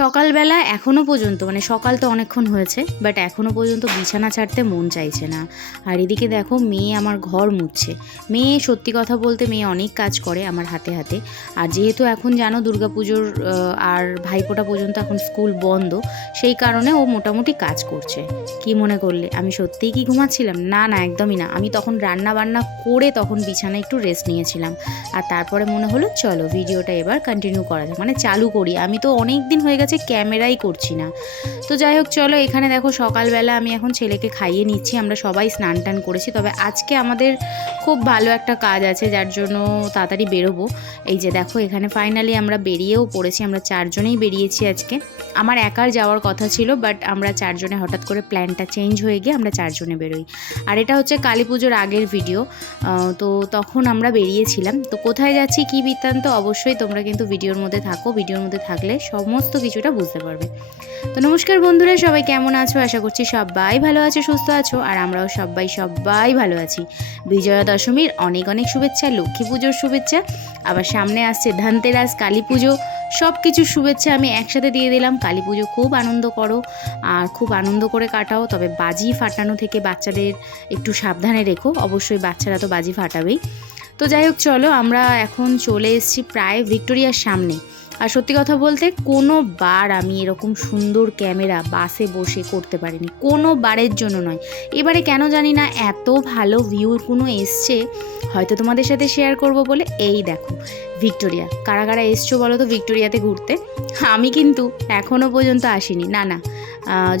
সকালবেলা এখনও পর্যন্ত মানে সকাল তো অনেকক্ষণ হয়েছে, বাট এখনও পর্যন্ত বিছানা ছাড়তে মন চাইছে না। আর এদিকে দেখো মেয়ে আমার ঘর মুছছে। মেয়ে সত্যি কথা বলতে মেয়ে অনেক কাজ করে আমার হাতে হাতে। আর যেহেতু এখন জানো দুর্গাপুজোর আর ভাইফোঁটা পর্যন্ত এখন স্কুল বন্ধ, সেই কারণে ও মোটামুটি কাজ করছে। কি মনে করলে আমি সত্যিই কি ঘুমাচ্ছিলাম? না না, একদমই না। আমি তখন রান্না বান্না করে তখন বিছানায় একটু রেস্ট নিয়েছিলাম। আর তারপরে মনে হলো চলো ভিডিওটা এবার কন্টিনিউ করা যাক, মানে চালু করি। আমি তো অনেক দিন হয়ে গেছে ক্যামেরাই করছি না। তো যাই হোক চলো, এখানে দেখো সকালবেলা আমি এখন ছেলেকে খাইয়ে নিচ্ছি। আমরা সবাই স্নান টান করেছি, তবে আজকে আমাদের খুব ভালো একটা কাজ আছে যার জন্য তাড়াতাড়ি বেরোবো। এই যে দেখো এখানে ফাইনালি আমরা বেরিয়েও পড়েছি। আমরা চারজনেই বেরিয়েছি আজকে। আমার একার যাওয়ার কথা ছিল, বাট আমরা চারজনে হঠাৎ করে প্ল্যানটা চেঞ্জ হয়ে গিয়ে আমরা চারজনে বেরোই। আর এটা হচ্ছে কালী পুজোর আগের ভিডিও। তো তখন আমরা বেরিয়েছিলাম। তো কোথায় যাচ্ছি কী বৃত্তান্ত অবশ্যই তোমরা কিন্তু ভিডিওর মধ্যে থাকো। ভিডিওর মধ্যে থাকলে সমস্ত কিছুটা বুঝতে পারবে। তো নমস্কার বন্ধুরা, সবাই কেমন আছো? আশা করছি সবাই ভালো আছো, সুস্থ আছো। আর আমরাও সবাই ভালো আছি। বিজয়া দশমীর অনেক অনেক শুভেচ্ছা, লক্ষ্মী পুজোর শুভেচ্ছা, আবার সামনে আসছে ধনতেরাস, কালী পুজো, সব কিছুর শুভেচ্ছা আমি একসাথে দিয়ে দিলাম। কালী পুজো খুব আনন্দ করো আর খুব আনন্দ করে কাটাও, তবে বাজি ফাটানো থেকে বাচ্চাদের একটু সাবধানে রেখো। অবশ্যই বাচ্চারা তো বাজি ফাটাবেই। তো যাই হোক চলো, আমরা এখন চলে এসেছি প্রায় ভিক্টোরিয়ার সামনে। আর সত্যি কথা বলতে কোনো বার আমি এরকম সুন্দর ক্যামেরা বাসে বসে করতে পারিনি, কোনো বারের জন্য নয়। এবারে কেন জানি না এত ভালো ভিউ কোনো এসছে, হয়তো তোমাদের সাথে শেয়ার করব বলে। এই দেখো ভিক্টোরিয়া, কারা কারা এসছো বলো তো ভিক্টোরিয়াতে ঘুরতে? আমি কিন্তু এখনও পর্যন্ত আসিনি। না না,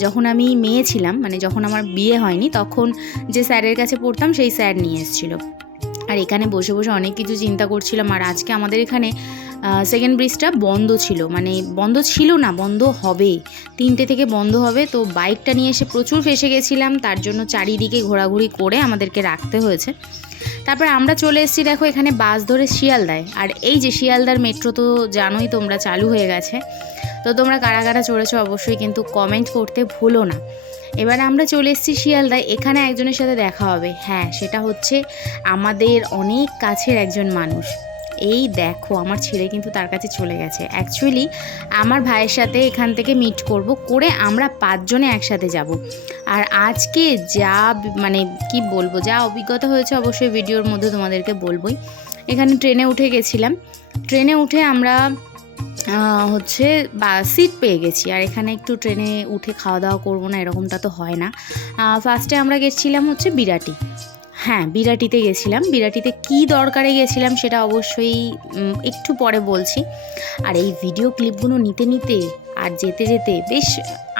যখন আমি মেয়ে ছিলাম, মানে যখন আমার বিয়ে হয়নি, তখন যে স্যারের কাছে পড়তাম সেই স্যার নিয়ে এসেছিলো। আর এখানে বসে বসে অনেক কিছু চিন্তা করছিলাম। আর আজকে আমাদের এখানে সেকেন্ড ব্রিজটা বন্ধ ছিল, মানে বন্ধ ছিল না, বন্ধ হবে, 3টে থেকে বন্ধ হবে। তো বাইকটা নিয়ে এসে প্রচুর ফেসে গেছিলাম, তার জন্য চারিদিকে ঘোরাঘুরি করে আমাদেরকে রাখতে হয়েছে। তারপরে আমরা চলে এসেছি দেখো এখানে বাস ধরে শিয়ালদায়। আর এই যে শিয়ালদার মেট্রো তো জানোই তোমরা, চালু হয়ে গেছে। তো তোমরা কারা কারা চড়েছো অবশ্যই কিন্তু কমেন্ট করতে ভুলো না। এবার আমরা চলে এসেছি শিয়ালদায়। এখানে একজনের সাথে দেখা হবে, হ্যাঁ সেটা হচ্ছে আমাদের অনেক কাছের একজন মানুষ। এই দেখো আমার ছেলে কিন্তু তার কাছে চলে গেছে। অ্যাকচুয়ালি আমার ভাইয়ের সাথে এখান থেকে মিট করে আমরা 5 জনে একসাথে যাব। আর আজকে যা মানে কি বলবো, যা অভিজ্ঞতা হয়েছে অবশ্যই ভিডিওর মধ্যে তোমাদেরকে বলবোই। এখানে ট্রেনে উঠে গেছিলাম। ট্রেনে উঠে আমরা হচ্ছে বা সিট পেয়ে গেছি। আর এখানে একটু ট্রেনে উঠে খাওয়া দাওয়া করবো না এরকমটা তো হয় না। ফার্স্টে আমরা গেছিলাম হচ্ছে বিরাটি। হ্যাঁ বিরাটিতে গেছিলাম। বিরাটিতে কি দরকারে গেছিলাম সেটা অবশ্যই একটু পরে বলছি। আর এই ভিডিও ক্লিপগুলো নিতে নিতে আর যেতে যেতে বেশ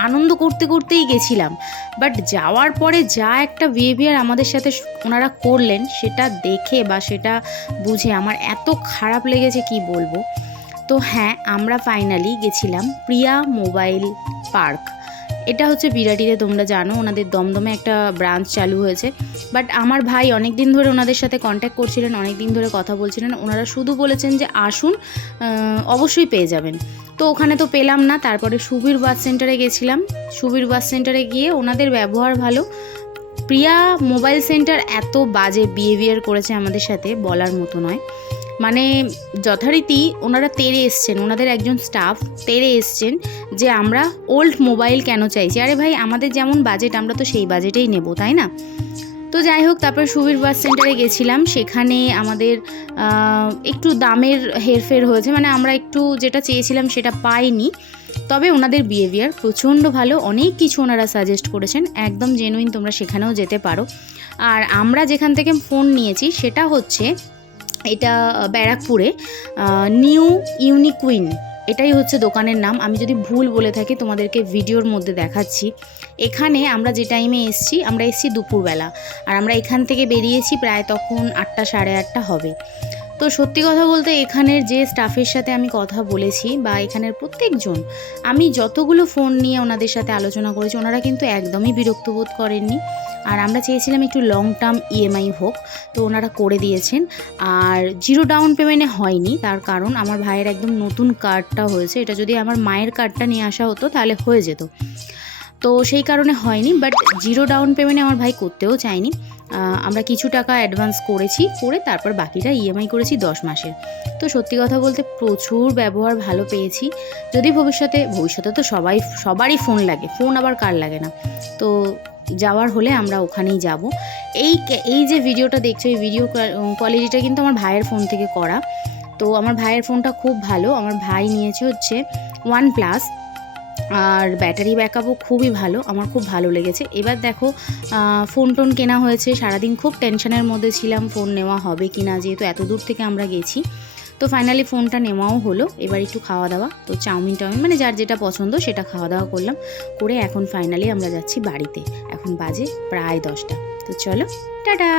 আনন্দ করতে করতেই গেছিলাম। বাট যাওয়ার পরে যা একটা বিহেভিয়ার আমাদের সাথে ওনারা করলেন, সেটা দেখে বা সেটা বুঝে আমার এত খারাপ লেগেছে কি বলবো। তো হ্যাঁ, আমরা ফাইনালি গেছিলাম প্রিয়া মোবাইল পার্ক। এটা হচ্ছে বিরাটিতে, তোমরা জানো ওনাদের দমদমে একটা ব্রাঞ্চ চালু হয়েছে। বাট আমার ভাই অনেক দিন ধরে ওনাদের সাথে কন্ট্যাক্ট করছিলেন, অনেক দিন ধরে কথা বলছিলেন। ওনারা শুধু বলেছেন যে আসুন, অবশ্যই পেয়ে যাবেন। তো ওখানে তো পেলাম না। তারপরে সুবীর বাস সেন্টারে গেছিলাম। সুবীর বাস সেন্টারে গিয়ে ওনাদের ব্যবহার ভালো। প্রিয়া মোবাইল সেন্টার এত বাজে বিহেভিয়ার করেছে আমাদের সাথে বলার মতো নয়। মানে যথারীতি ওনারা তেড়ে এসছেন, ওনাদের একজন স্টাফ তেড়ে এসছেন যে আমরা ওল্ড মোবাইল কেন চাইছি। আরে ভাই, আমাদের যেমন বাজেট আমরা তো সেই বাজেটেই নেব, তাই না? তো যাই হোক, তারপরে সুবীর বাস সেন্টারে গেছিলাম। সেখানে আমাদের একটু দামের হেরফের হয়েছে, মানে আমরা একটু যেটা চেয়েছিলাম সেটা পাইনি। তবে ওনাদের বিহেভিয়ার প্রচণ্ড ভালো, অনেক কিছু ওনারা সাজেস্ট করেছেন, একদম জেনুইন। তোমরা সেখানেও যেতে পারো। আর আমরা যেখান থেকে ফোন নিয়েছি সেটা হচ্ছে এটা ব্যারাকপুরে নিউ ইউনিকুইন, এটাই হচ্ছে দোকানের নাম। আমি যদি ভুল বলে থাকি তোমাদেরকে ভিডিওর মধ্যে দেখাচ্ছি। এখানে আমরা যে টাইমে এসছি, আমরা এসছি দুপুরবেলা। আর আমরা এখান থেকে বেরিয়েছি প্রায় তখন 8টা সাড়ে 8টা হবে। তো সত্যি কথা বলতে এখানের যে স্টাফের সাথে আমি কথা বলেছি বা এখানের প্রত্যেকজন, আমি যতগুলো ফোন নিয়ে ওনাদের সাথে আলোচনা করেছি, ওনারা কিন্তু একদমই বিরক্ত বোধ করেননি। আর আমরা চেয়েছিলাম একটু লং টার্ম ইএমআই হোক, তো ওনারা করে দিয়েছেন। আর 0 ডাউন পেমেন্টে হয়নি, তার কারণ আমার ভাইয়ের একদম নতুন কার্ডটা হয়েছে। এটা যদি আমার মায়ের কার্ডটা নিয়ে আসা হতো তাহলে হয়ে যেত। তো তো সেই কারণে হয়নি, বাট জিরো ডাউন পেমেন্টে আমার ভাই করতেও চায়নি। আমরা কিছু টাকা অ্যাডভান্স করেছি, করে তারপর বাকিটা ইএমআই করেছি 10 মাসের। তো সত্যি কথা বলতে প্রচুর ব্যবহার ভালো পেয়েছি। যদি ভবিষ্যতে তো সবারই ফোন লাগে, ফোন আবার কার লাগে না। তো যাওয়ার হলে আমরা ওখানেই যাব। এই যে ভিডিওটা দেখছো, এই ভিডিও কোয়ালিটিটা কিন্তু আমার ভাইয়ের ফোন থেকে করা। তো আমার ভাইয়ের ফোনটা খুব ভালো, আমার ভাই নিয়েছে হচ্ছে OnePlus, আর ব্যাটারি ব্যাকআপও খুবই ভালো, আমার খুব ভালো লেগেছে। এবার দেখো ফোন টোন কেনা হয়েছে, সারাদিন খুব টেনশনের মধ্যে ছিলাম ফোন নেওয়া হবে কি না, যেহেতু এত দূর থেকে আমরা গেছি। তো ফাইনালি ফোনটা নেওয়াও হলো। এবার একটু খাওয়া দাওয়া, তো চাউমিন মানে যার যেটা পছন্দ সেটা খাওয়া দাওয়া করলাম, করে এখন ফাইনালি আমরা যাচ্ছি বাড়িতে। এখন বাজে প্রায় 10টা। তো চলো, টাটা।